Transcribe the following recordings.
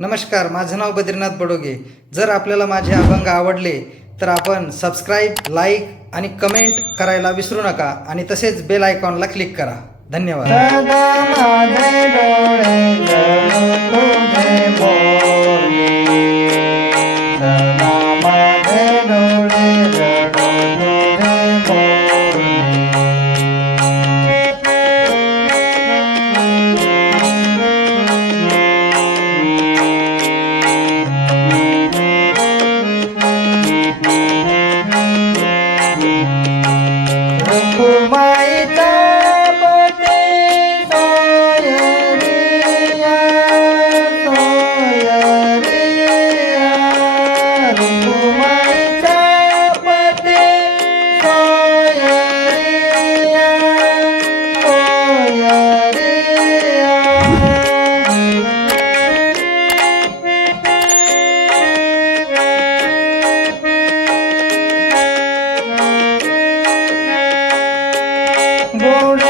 नमस्कार माझं नाव बद्रीनाथ बडोगे. जर आपल्याला माझे अभंग आवडले तर आपण सबस्क्राईब लाईक आणि कमेंट करायला विसरू नका आणि तसेच बेल आयकॉनला क्लिक करा. धन्यवाद. তোমার Bonnet.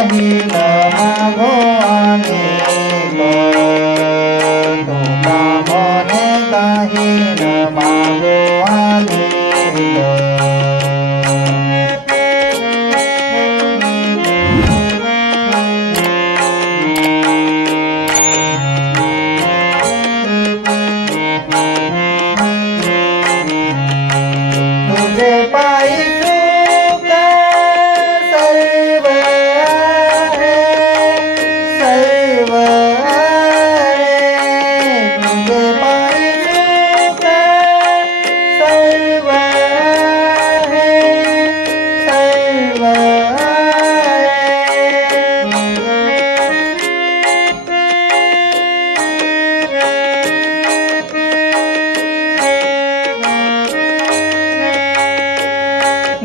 I you.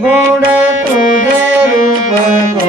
ગુણ તુજે રૂપ ગો